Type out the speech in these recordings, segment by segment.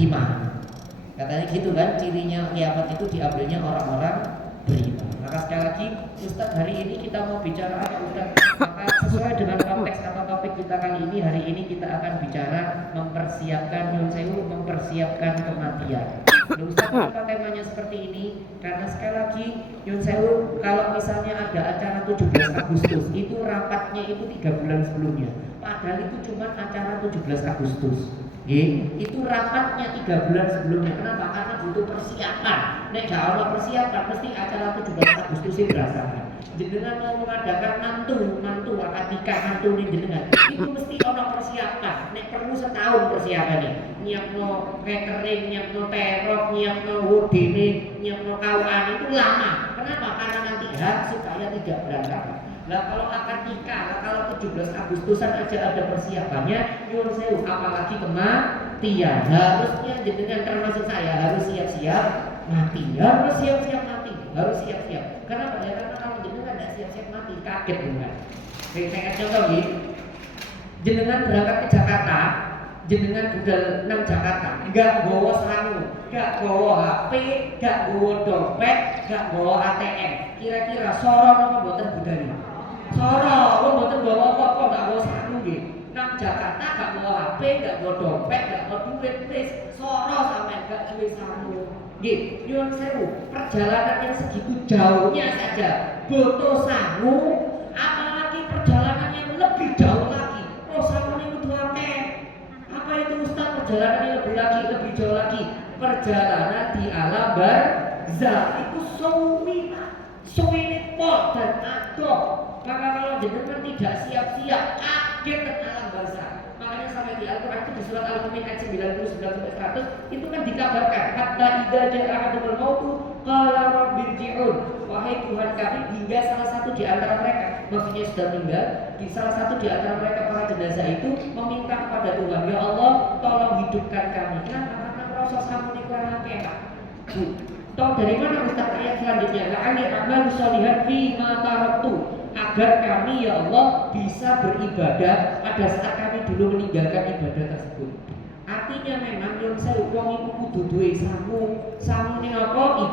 beriman. Katanya gitu kan, cirinya kiamat itu diambilnya orang-orang beriman. Maka sekali lagi Ustadz, hari ini kita mau bicara apa Ustadz? Maka sesuai dengan konteks atau topik kita kali ini, hari ini kita akan bicara mempersiapkan Nyun Sewu, mempersiapkan kematian. Ustadz, kenapa temanya seperti ini? Karena sekali lagi Nyun Sewu, kalau misalnya ada acara 17 Agustus itu rapatnya itu 3 bulan sebelumnya. Padahal itu cuma acara 17 Agustus. Itu rapatnya 3 bulan sebelumnya. Kenapa? Karena butuh persiapan. Nek gak ada persiapan, mesti acara 17 Agustus itu berasakan. Jenengan mau mengadakan mantu akad nikah mantu nih jenengan, itu mesti ada persiapan. Nek perlu setahun persiapannya. Nyiapno catering, nyiapno terop, nyiapno hodene, nyiapno kawan, itu lama. Kenapa? Karena nanti supaya tidak berantakan. Nah kalau akad nikah, kalau 17 Agustusan aja ada persiapannya, nyuwun sewu apalagi kematian. Harusnya jenengan termasuk saya harus siap-siap mati, harus siap-siap mati, harus siap-siap. Kenapa? Ya karena kalau jenengan tidak siap-siap mati, kaget jenengan. Saya contoh nih, jenengan berangkat ke Jakarta, jenengan budal nang Jakarta, enggak bawa sarung, enggak bawa HP, enggak bawa dompet, enggak bawa ATM. Kira-kira soro apa mboten budal? Soro, kok mboten bawa apa-apa, enggak bawa sarung nggih. Nang Jakarta enggak bawa HP, enggak bawa dompet, enggak bawa duit, wis soro sampean enggak duwe sarung. Nggih, nyuwun sewu, perjalanan yang segitu jauhnya saja butuh sarung, apalagi perjalanan yang lebih jauh lagi. Oh, sarung itu dua apa itu Ustaz? Perjalanan yang lebih jauh lagi. Perjalanan di alam barzah itu suwi pol dan adoh. Maka kalau jenengan tidak siap-siap, kaget dengan alam barzah. Makanya sampai di Al-Quran itu di surat Al-Mu'min ayat 99 sampai 100 itu kan dikabarkan hatta idza ja'a ahadul mautu qala rabbirji'un, wahai Tuhan kami, hingga salah satu di antara mereka, maksudnya sudah meninggal, di salah satu di antara mereka para jenazah itu meminta kepada Tuhan, ya Allah tolong hidupkan kami. Kenapa? Karena proses kamu ini kurang akeh. Tahu dari mana Ustaz ayat selanjutnya? La'ali amalu sholihan fi ma taraktu, agar kami ya Allah bisa beribadah pada saat kami dulu meninggalkan ibadah tersebut. Artinya memang yang saya wong iku kudu duwe sangu ning apa?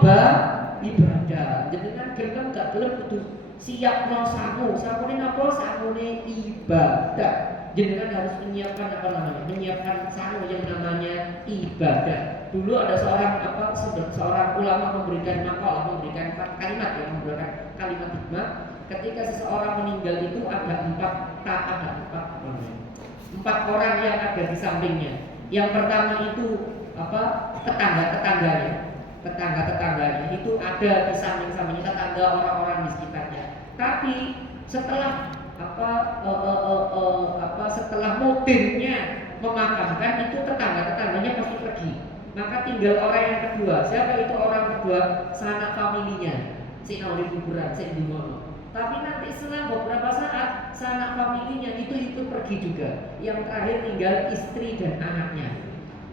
Ibadah. Jenengan gelem gak gelem kudu siap no sangu ning apa? Sangune ibadah. Jenengan harus menyiapkan apa namanya? Menyiapkan sangu yang namanya ibadah. Dulu ada seorang ulama memberikan makalah, memberikan kalimat yang menggunakan kalimat hikmah. Ketika seseorang meninggal itu ada empat orang yang ada di sampingnya. Yang pertama itu tetangga-tetangganya itu ada di samping-sampingnya, tetangga orang-orang di sekitarnya. Tapi setelah setelah mutimnya memakamkan itu tetangga-tetangganya pasti pergi. Maka tinggal orang yang kedua. Siapa itu orang kedua? Sanak familinya. Si nauli kuburan, si dimono. Tapi nanti setelah beberapa saat sanak familinya itu ikut pergi juga. Yang terakhir tinggal istri dan anaknya.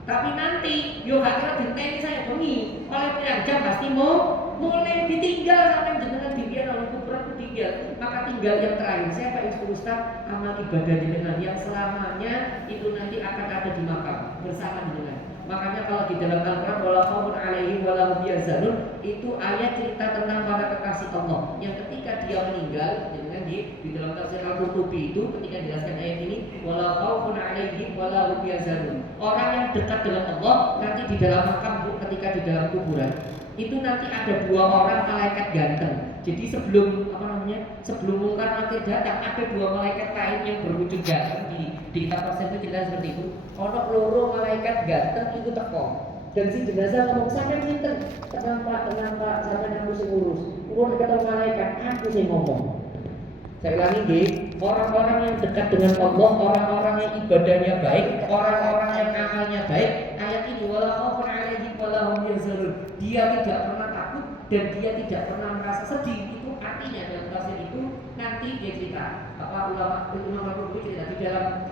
Tapi nanti yo gak dinteni saya bengi oleh pirang jam pasti mau mulai ditinggal sampai jenengan dibiar oleh kuburan ditinggal. Maka tinggal yang terakhir. Siapa itu Ustaz? Amal ibadah jenengan yang selamanya itu nanti akan ada di makam bersama jenengan. Makanya kalau di dalam Al-Quran wala khaufun 'alaihim wala hum yahzanun itu ayat cerita tentang para kekasih Allah yang ketika dia meninggal, dengan di dalam tafsir Al-Qurtubi itu ketika dijelaskan ayat ini wala khaufun 'alaihim wala hum yahzanun. Orang yang dekat dengan Allah nanti di dalam makam ketika di dalam kuburan itu nanti ada dua orang malaikat ganteng. Jadi sebelum mungkar nakir datang ada dua malaikat lain yang berwujud ganteng di kitab tafsir itu jelas seperti itu. Ono loro malaikat ganteng itu teko. Dan si jenazah ngomong sampean pinten? Tenang Pak, sampean aku sing ngurus. Urus kata malaikat, aku sing ngomong. Saya ulangi nggih, orang-orang yang dekat dengan Allah, orang-orang yang ibadahnya baik, orang-orang yang amalnya baik, ayat ini wala khaufun 'alaihim wala hum yahzanun. Dia tidak pernah takut dan dia tidak pernah merasa sedih. Itu artinya dalam tafsir itu nanti dia cerita ulama kubur cerita di dalam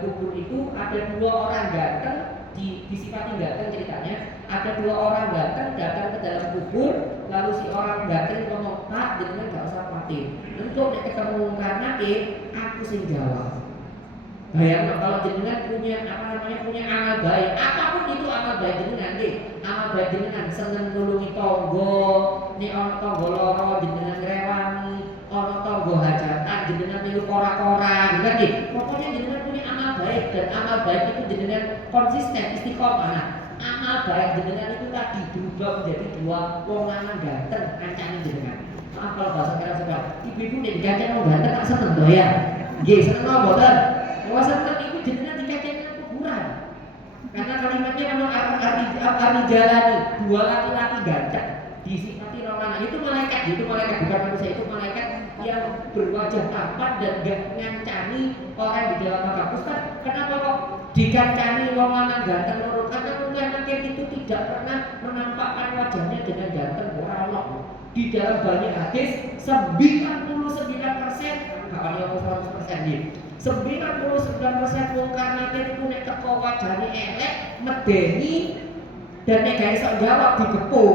kubur itu ada dua orang ganteng disifati ganteng ceritanya. Ada dua orang ganteng datang ke dalam kubur, lalu si orang ganteng ngomong, Pak, jenengan gak usah khawatir. Untuk ketemu karena aku sing jawab. Bayangkan kalau jenengan punya amal baik, apapun itu baik jenengan nggih, amal baik jenengan seneng nulungi tangga, nek ana tangga lara jenengan ngrewangi, ana tangga hajatan jenengan milu kora-kora, nggih. Pokoknya jenengan punya amal baik dan amal baik itu jenengan konsisten istiqomah. Nah, amal baik jenengan itu tadi berubah menjadi dua wong lanang ganteng kancane jenengan. Maaf kalau bahasa kira sekarang, ibu-ibu nek dikaceni wong ganteng tak seneng to ya. Nggih, seneng apa mboten? Wong seneng iku jenengan dikaceni nang kuburan. Karena kalimatnya memang arti jalani dua laki-laki ganteng disifati rolangan itu malaikat bukan manusia, itu malaikat yang berwajah tampan dan gak ngancani orang di dalam makam. Ustaz, kenapa kok dikancani rolangan ganteng loro? Karena mungkin nakir itu tidak pernah menampakkan wajahnya dengan ganteng waralok. Di dalam banyak hadis 99% kapan yang 100% nih 99% wong nakir itu nek teko wajahnya elek medeni dan nek gak iso jawab digepuk.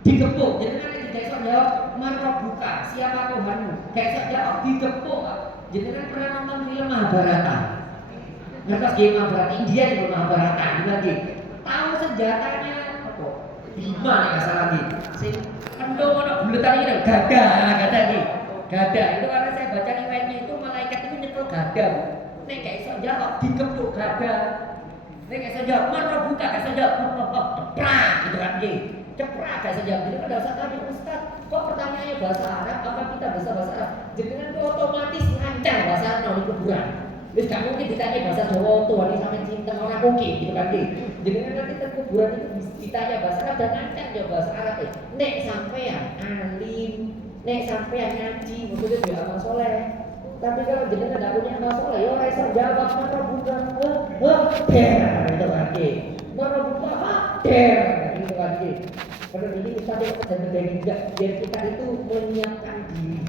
Jadi kan nek gak iso jawab buka siapa Tuhanmu, gak iso jawab digepuk. Jadi kan pernah nonton film Mahabharata. Ngertos game Mahabharata India di Mahabharata lagi. Tahu senjatanya apa? Bima nek gak salah nih. Sing kendong ono buletan iki gada nih. Gada itu karena saya baca riwayatnya itu malaikat itu nyekel gada. Nek gak iso jawab digepuk gada. Nek gak iso jawab buka gak iso jawab. Ceprak gitu kan nggih. Ceprak gak iso jawab. Jadi pada saat kami Ustaz, kok pertanyaannya bahasa Arab, apa kita bisa bahasa Arab? Jenengan itu otomatis ngancam bahasa Arab di kuburan. Wis gak mungkin ditanya bahasa Jawa tuane sampeyan cinten ora mungkin gitu kan nggih. Jenengan nanti teng kuburan itu ditanya bahasa Arab dan ngancam ya bahasa Arab. Nek sampean alim, nek sampean ngaji, maksudnya dia amal soleh. Tapi kalau jenengan enggak punya amal soleh, ya ora iso jawab mara bukan itu kan nggih. Mara bukan itu kan nggih. Karena ini kita biar kita itu menyiapkan diri.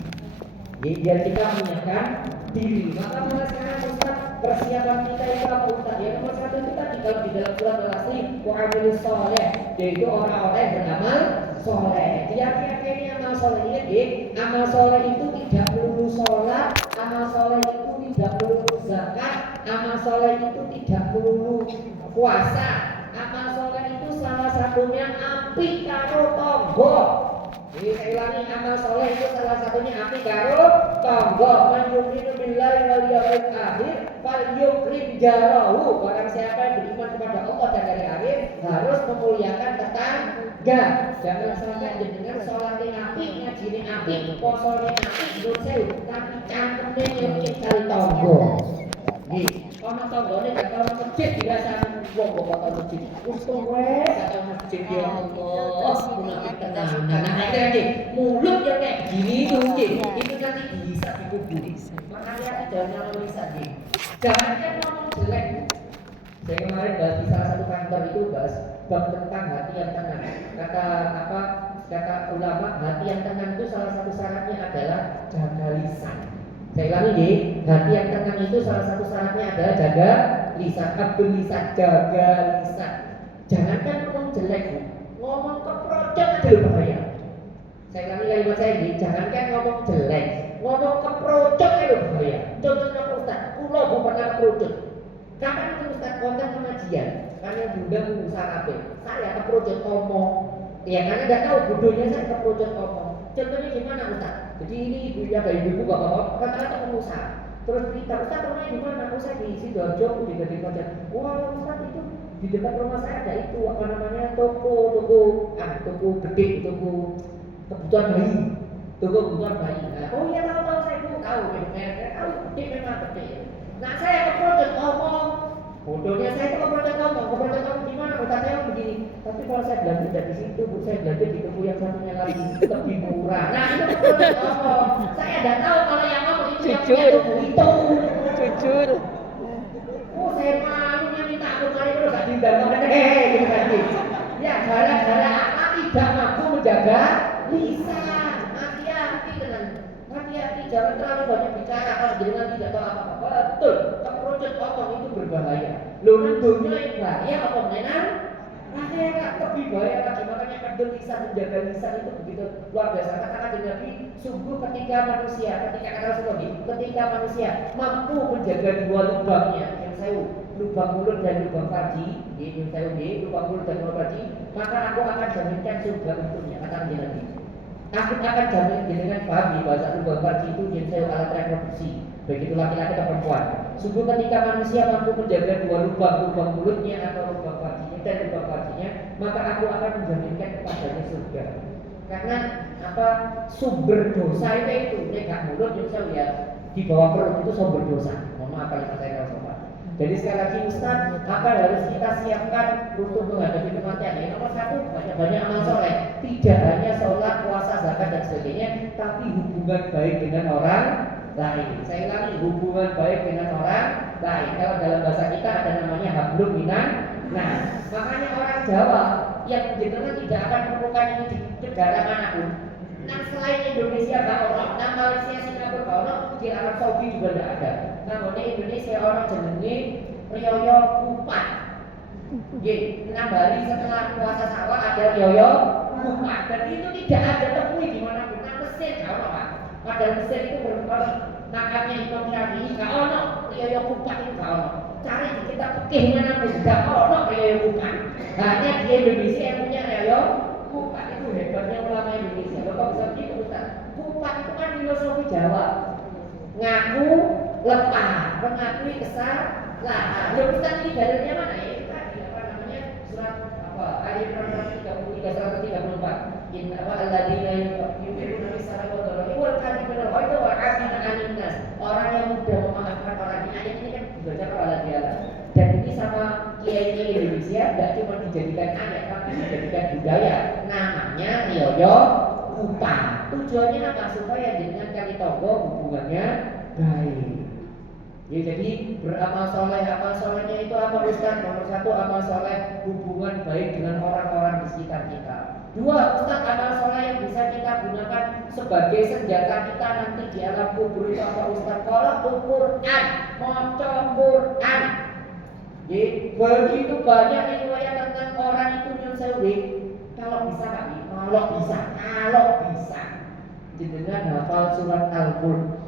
Biar kita menyiapkan diri. Maka mulai sekarang Ustaz, persiapan kita itu apa Ustaz? Ya nomor satu itu tadi kalau di dalam surat Al-Asri wa'amilus soleh, yaitu orang-orang yang beramal soleh. Tiap-tiap amal soleh ini, amal soleh itu tidak melulu sholat, amal soleh itu tidak melulu zakat, amal soleh itu tidak melulu puasa. Amal soleh itu salah satunya api karo tonggo. Jadi saya ulangi, amal soleh itu salah satunya api karo tonggo. Man yu'minu billahi wal yawmil akhir fal yukrim jarahu. Barang siapa yang beriman kepada Allah dan hari akhir harus memuliakan tetangga. Jangan sampai dengan sholatnya api, ngajine api, posone api, dosen tapi cangkemnya yang cari tonggo. Nggih, ana tanggane gak tau masjid biasa wong kok tau masjid. Untung wae gak tau masjid ya Allah. Munafik tenan. Nah, iki mulut yang kayak gini itu nggih, itu nanti bisa dikuburi. Makanya jangan nyalon lisan nggih. Jangan ngomong jelek. Saya kemarin bahas di salah satu kantor itu bahas bab tentang hati yang tenang. Kata ulama, hati yang tenang itu salah satu syaratnya adalah jaga lisan. Saya ulangi nggih, hati yang tenang itu salah satu syaratnya adalah jaga lisan. Abdul lisan, jaga lisan. Jangankan ngomong jelek, ngomong keprojok aja bahaya. Saya ulangi kalimat saya nggih, jangankan ngomong jelek, ngomong keprojok aja bahaya. Contohnya Ustaz, kula bu pernah keprojok. Kapan itu Ustaz konten pengajian? Karena diundang usaha apa? Saya keprojok ngomong. Ya karena nggak tahu bodohnya saya keprojok ngomong. Contohnya gimana Ustaz? Jadi ini ibunya ada ibu bapak rata-rata pengusaha. Terus kita Ustaz rumahnya di mana? Saya di Sidoarjo di Gading Kocer. Wah Ustaz itu di dekat rumah saya ada itu apa namanya toko gede, toko kebutuhan bayi, toko kebutuhan bayi. Nah, oh iya tahu saya tahu gede memang gede. Nah saya keprojok ngomong. Bodohnya saya itu keprojok ngomong di mana? Kata saya begini. Tapi kalau saya belanja dari situ, saya belanja di toko yang satunya lagi lebih murah. Nah itu keprojok ngomong. Saya tidak tahu kalau yang ngomong itu yang punya toko itu. Jujur. Oh saya malunya minta aku kali itu gak diundang gitu kan. Ya gara-gara apa tidak mampu menjaga lisan. Hati-hati dengan hati-hati, jangan terlalu banyak bicara kalau jangan tidak tahu apa-apa. Betul, keprojok ngomong itu berbahaya. Loh nang dunia yang bahaya apa menan? Akhirat lebih bahaya lagi. Makanya kadang lisan, menjaga lisan itu begitu luar biasa. Kata Nabi, sungguh ketika manusia mampu menjaga dua lubangnya, yang saya lubang mulut dan lubang farji, lubang mulut dan lubang farji, maka aku akan jaminkan surga untuknya. Kata Nabi, aku akan jamin dengan paham bahasa lubang farji itu yang saya alat reproduksi, begitu laki-laki atau perempuan. Sungguh ketika manusia mampu menjaga dua lubang mulutnya atau lubang farjinya dan lubang farjinya, maka aku akan menjaminkan kepadanya surga. Karena apa, sumber dosa itu gak mulut yang saya lihat di bawah perut itu sumber dosa. Mohon maaf kalau saya kalau sopan. Jadi sekali lagi Ustaz, apa harus kita siapkan untuk menghadapi kematian? Yang nomor satu, banyak amal soleh. Tidak hanya sholat, puasa, zakat dan sebagainya, tapi hubungan baik dengan orang lain. Saya ulangi, hubungan baik dengan orang lain. Kalau dalam bahasa kita ada namanya hablum minan. Nah, makanya orang Jawa yang jenengan tidak akan menemukan ini di negara manapun. Nah, selain Indonesia gak orang, nah Malaysia, Singapura gak orang, di Arab Saudi juga tidak ada. Namun di Indonesia orang jenenge Rioyo Kupat. Nggih, 6 hari setelah puasa sawal ada Rioyo Kupat. Dan itu tidak ada temui di mana pun. Nah, Mesir gak ono, Pak. Padahal Mesir itu merupakan makamnya Imam Syafi'i, gak ono Rioyo Kupat itu gak ono. Cari di kitab fikih manapun gak ono Rioyo Kupat. Hanya di Indonesia yang punya Rioyo Kupat. Itu hebatnya ulama Indonesia. Bapak bisa begitu Ustaz. Kupat itu kan filosofi Jawa. Ngaku lepas, mengakui kesalahan. Ya Ustaz, ini dalilnya mana ya? Itu tadi apa namanya? Surat apa? Ayat 134. In apa alladzina yu'minuna bisalah wa dzalali wal kadhibina al-ghaiza wa 'afina 'anil nas. Orang yang mudah memaafkan orang. Ayat ini kan dibaca oleh dia. Dan ini sama kiai Indonesia tidak cuma dijadikan ayat tapi dijadikan budaya. Namanya Rioyo Kupat. Tujuannya apa? Supaya dengan kali togo hubungannya baik. Ya, jadi beramal solehnya itu apa Ustaz? Nomor satu, amal soleh hubungan baik dengan orang-orang di sekitar kita. Dua, Ustaz, amal soleh yang bisa kita gunakan sebagai senjata kita nanti di alam kubur itu apa Ustaz? Kalau Quran, maca Quran. Ya, begitu banyak riwayat tentang orang itu yang sewi. Kalau bisa, jenengan hafal surat Al-Qur'an.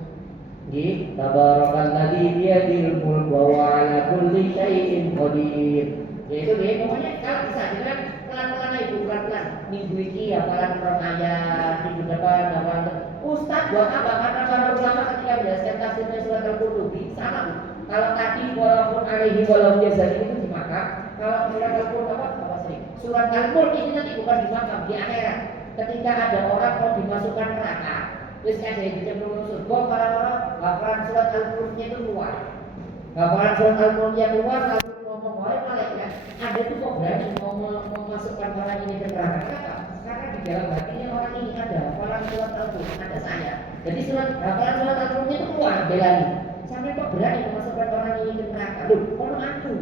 Nggih, tabarakalladzi biyadil mulk wa huwa 'ala kulli syai'in qadir. Yaitu pokoknya kalau bisa dengan pelan-pelan ibu pelan-pelan. Minggu ini hafalan ayat, minggu depan hafalan. Ustaz buat apa? Karena para ulama ketika menjelaskan tafsirnya surat Al-Qurtubi sama. Kalau tadi walaupun alaihi walau yazali itu di makam, kalau surat Al-Qurtubi apa sih? Surat Al-Mulk ini nanti bukan di makam, di akhirat. Ketika ada orang mau dimasukkan neraka, terus ada yang diceplok surga, para orang hafalan surat Al-Mulknya itu keluar. Hafalan surat Al-Mulknya keluar, lalu ngomong, wahai malaikat, ada tuh kok berani mau memasukkan orang ini ke neraka? Kenapa? Karena di dalam hatinya orang ini ada hafalan surat Al-Mulk, ada saya. Jadi hafalan surat Al-Mulknya itu keluar, belani. Sampai kok berani memasukkan orang ini ke neraka? Loh, kalau aku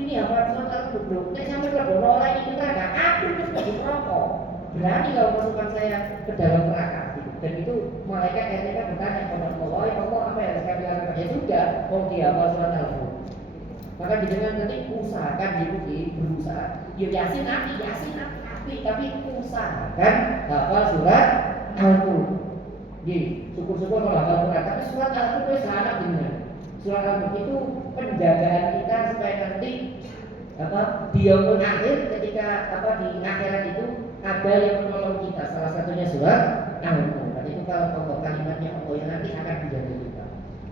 ini hafalan surat Al-Mulk, loh. Sampai kok orang ini ke neraka, aku itu di rokok. Berani kalau masukkan saya ke dalam neraka. Dan itu malaikat akhirnya kan bertanya kepada Allah, Allah apa yang harus kami lakukan? Ya sudah, mau dia hafal surat Al-Mulk. Maka didengar nanti usahakan berusaha. Ya yasin api, tapi usahakan hafal surat Al-Mulk. Jadi syukur-syukur kalau hafal Quran, tapi surat Al-Mulk itu sangat benar. Surat Al-Mulk itu penjagaan kita supaya nanti di yaumul akhir ketika di akhirat itu ada yang menolong kita. Salah satunya surat Al-Mulk. Itu kalau kalimatnya Allah yang nanti akan menjaga kita.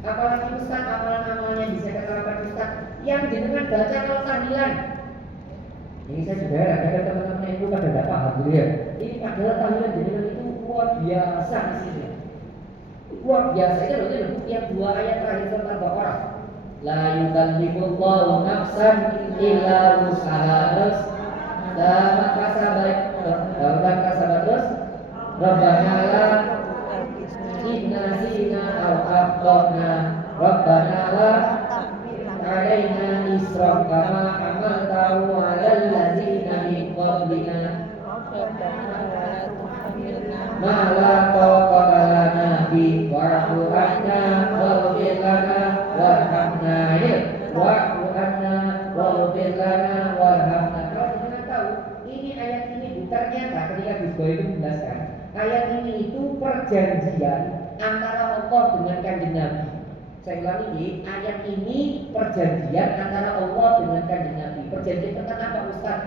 Apalagi Ustaz, amalan-amalan yang bisa kita lakukan Ustaz yang jenengan baca kalau tahlilan. Ini saya juga ada teman-teman itu pada tidak paham dulu ya. Ini padahal tahlilan jenengan itu luar biasa di sini. Luar biasa itu loh, yang 2 ayat terakhir surat Al-Baqarah. La yukallifullahu nafsan illa wus'aha. La kasabat terus. Rabbana la inna zina au akhtana Rabbana la alaina isra kama amaltahu alal ladzina min qablina ma la taqata lana bi wa'fu anna waghfir lana warhamna wa'fu anna waghfir lana warhamna. Kalau kita tahu ini ayat ini ternyata ketika Gus Boy itu menjelaskan ayat ini itu perjanjian antara Allah dengan Kanjeng Nabi. Saya ulangi nih, ayat ini perjanjian antara Allah dengan kanjeng Nabi. Perjanjian tentang apa Ustaz?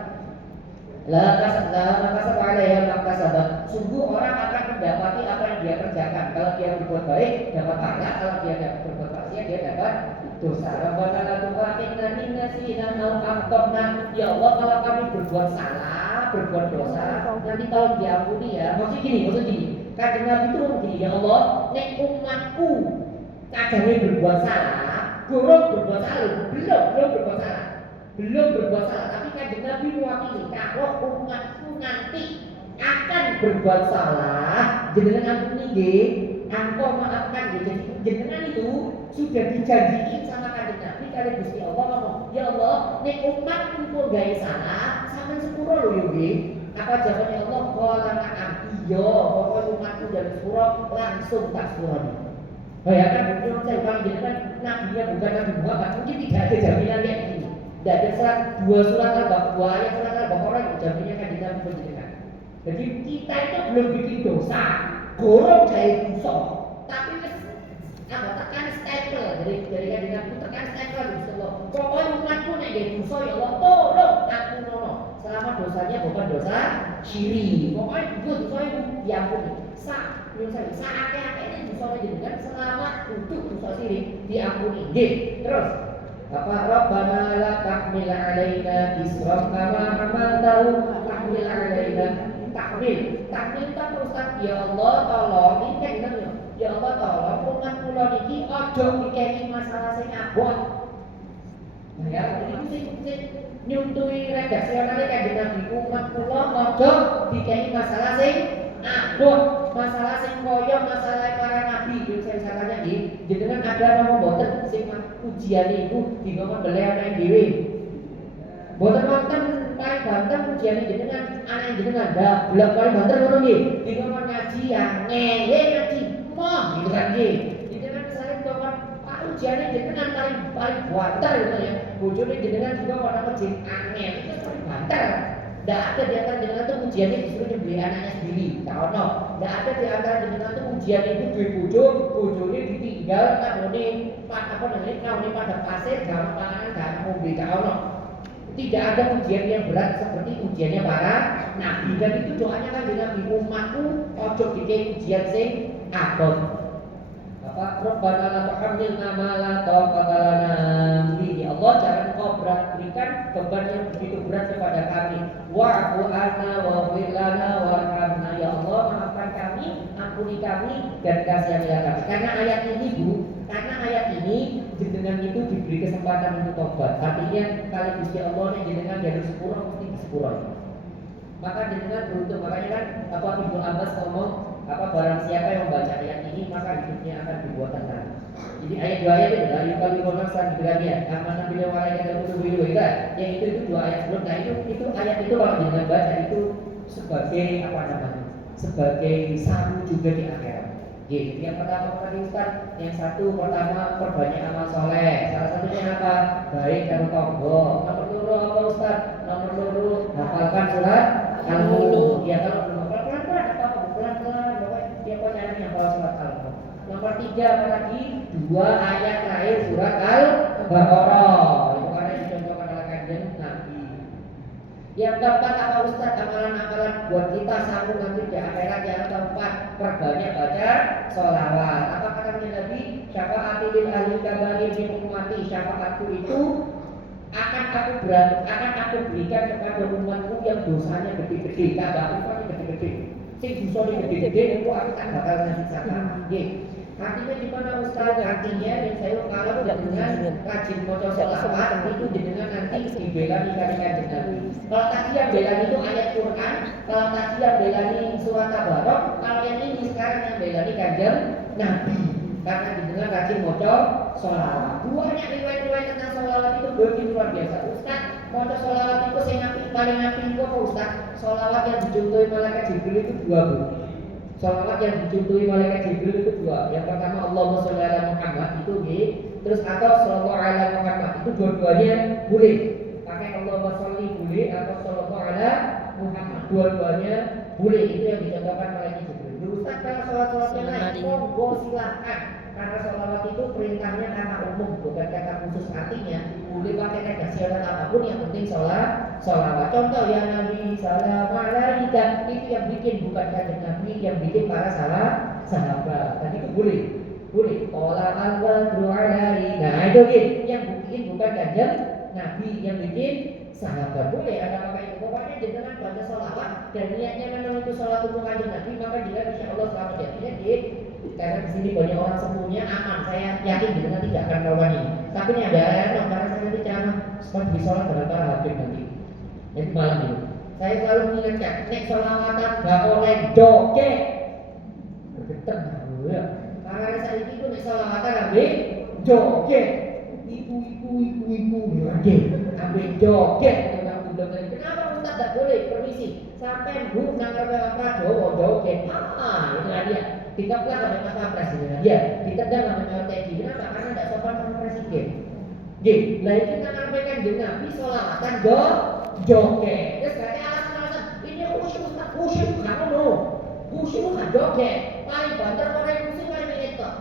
La makasaba ya makasaba. Sungguh orang akan mendapati apa yang dia kerjakan. Kalau dia berbuat baik dapat pahala, kalau dia berbuat maksiat dia dapat dosa. Rabbana la tu'akhidna in nasina aw akhtana. Ya Allah, kalau kami berbuat salah, berbuat dosa, nanti tolong diampuni ya. Maksud gini. Kanjeng Nabi itu ngomong gini, ya Allah, nek umatku kadangnya berbuat salah, belum berbuat salah, tapi kanjeng Nabi mewakili kalau umatku nanti akan berbuat salah, jenengan ampuni nggih, engkau maafkan nggih. Jadi jenengan itu sudah dijanjiin sama kanjeng Nabi kali Gusti Allah ngomong, ya Allah, nek umatku kok gawe salah, sampeyan sepuro lho yo nggih. Apa jawabannya Allah? Qala na'am. Iya, pokoknya umatku dan sepuro langsung tak sepuro. Bayangkan mungkin saya ulang jenengan nabinya bukan Nabi Muhammad, mungkin tidak ada jaminan kayak gini. Tidak ada dua ayat surat Al-Baqarah itu jaminannya kan di dalam penjenengan. Jadi kita itu belum bikin dosa, gorong kayak dosa, tapi tekan stapler dari kan di dalam tekan stapler Gusti Allah. Pokoknya umatku nek gawe dosa ya Allah tolong aku nono. Selama dosanya bukan dosa syirik. Pokoknya dosa itu diampuni. Saat-saatnya dosa jenengan selama untuk dosa syirik diampuni. Nggih. Terus apa Rabbana la tahmil 'alaina isran kama hamaltahu tahmil 'alaina tahmil itu apa Ustaz? Ya Allah tolong ini kan gimana ya Allah tolong umat kula niki aja dikeki masalah sing abot. Nah ya ini sing nyuntui redaksionalnya kanjeng Nabi umat kula aja dikeki masalah sing abot, masalah sing koyo masalah para nabi. Saya tanya nggih, jenengan ada nama mboten sing ujiane iku digomong beliau anak dhewe. Mboten wonten paling banter ujiane jenengan anak jenengan. Lah, blak paling banter ngono nggih. Digomong ngaji angel, ngaji moh gitu kan nggih. Jenengan misalnya ngomong Pak ujiane jenengan paling banter gitu ya. Bojone jenengan juga ora ngejin angel, itu paling banter. Tidak ada di antara jenengan itu ujiannya disuruh nyembeli anaknya sendiri. Tak ono. Tidak ada di antara jenengan itu ujian itu duwe bojone ditinggal kanggone pada pasir, dalam panganan dan mobil. Tak ono. Tidak ada ujian yang berat seperti ujiannya para nabi. Dan itu doanya kan dengan umatku ojo dikei ujian sing abot. Rabbana la tuhammilna ma la taqata lana bihi. Allah jangan kau berikan beban yang begitu berat kepada kami. Wa'fu 'anna waghfir lana warhamna. Ya Allah, maafkan kami, ampuni kami dan kasihanilah kami. Karena ayat ini jenengan itu diberi kesempatan untuk tobat. Artinya kalau Gusti Allah nih jenengan jalur sepuro mesti di sepuro. Maka jenengan beruntung. Makanya kan Ibnu Abbas ngomong barang siapa yang membaca ayat ini maka hidupnya akan dibuat tenang. Jadi ayat dua ayat itu dari kali konasan ya. Amanah beliau malaikat itu beliau yang itu dua ayat sebelum. Nah itu ayat itu kalau jenengan baca itu sebagai sebagai saru juga di akhirat. Yang pertama tadi Ustaz, yang satu pertama perbanyak amal soleh. Salah satunya apa? Baik dan tonggo. Nomor loro apa Ustaz? Nomor loro hafalkan surat Al-Mulk. Ya kalau belum hafal pelan-pelan dia caranya hafal surat Al-Mulk. Nomor 3 apa lagi? 2 ayat terakhir surat Al-Baqarah. Itu karena dicontohkan oleh kanjeng Nabi. Yang keempat apa Ustaz? Amalan-amalan buat kita sambung nanti di akhirat. Yang keempat perbanyak baca sholawat. Apa kata Nabi? Syafa'ati lil ahli kabair min ummati. Syafaatku itu akan aku berikan kepada umatku yang dosanya gede-gede. Kabar itu gede-gede. Sing dosanya gede-gede itu aku tak bakal ngasih syafaat. Artinya gimana Ustaz? Artinya saya kalau dengan rajin baca sholawat itu jenengan nanti dibela nikah Nabi. Kalau tadi yang bela itu ayat Quran, kalau tadi yang bela surat Tabarok, kalau yang ini sekarang yang bela kanjeng Nabi. Karena jenengan rajin baca sholawat. Banyak riwayat-riwayat tentang sholawat itu begitu luar biasa. Ustaz, baca sholawat itu saya paling ngapi itu apa Ustaz? Sholawat yang dicontohi malaikat Jibril itu 2 Sholawat yang dicontohi malaikat Jibril itu 2. Yang pertama Allahumma sholli ala Muhammad itu terus atau sallallahu ala Muhammad itu dua-duanya boleh. Pakai Allahumma sholli boleh atau sallallahu ala Muhammad dua-duanya boleh. Itu yang dicontohkan malaikat Jibril. Ustaz kalau sholat-sholatnya naik monggo silahkan. karena sholawat itu perintahnya karena umum, bukan kata khusus. Artinya boleh pakai redaksional apapun, yang penting sholawat. Contoh ya Nabi salam alaika, itu yang bikin bukan kanjeng Nabi, yang bikin para sahabat. Tadi itu boleh. Qala al-badru alai. Nah itu yang bikin bukan kanjeng Nabi, yang bikin sahabat. Boleh ada apa itu. Pokoknya jangan baca sholawat dan niatnya memang itu sholat untuk kanjeng Nabi, maka dia insya Allah selamat jadinya karena di sini banyak orang semuanya aman. Saya yakin kita tidak akan melakukan ini. Tapi ini ada karena saya nanti ceramah seperti sholat dengan para hakim nanti. Jadi malam ini saya selalu mengingatkan, nek sholawatan gak oleh joget. Bergetar ya. Karena saya itu nek sholawatan ambil joget. Ibu ambil joget. Kenapa Ustaz tidak boleh? Permisi. Sampai bu nangkap Prabowo joget. Itu dia. Dikeplah oleh Mas Pampres dengan dia. Ditendang oleh Mewategi. Kenapa? Karena tidak sopan sama presiden. Lah itu menyampaikan dengan Nabi sholawatan joget. Terus berarti alasan ini khusyuk kan lo. Khusyuk kan joget. Paling banter orang khusyuk paling ini kok.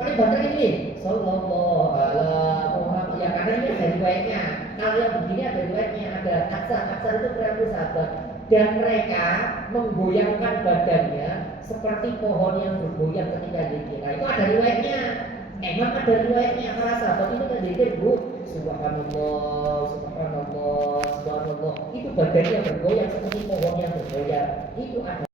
Paling banter ini. Sallallahu alaihi Muhammad. Ya karena ini ada riwayatnya. Kalau yang begini ada riwayatnya, ada aksar itu perilaku sahabat. Dan mereka menggoyangkan badannya seperti pohon yang bergoyang ketika zikir. Nah, itu ada riwayatnya. Emang ada riwayatnya. Para sahabat itu kan zikir, Bu, subhanallah, subhanallah, subhanallah. Itu badannya bergoyang seperti pohon yang bergoyang. Itu ada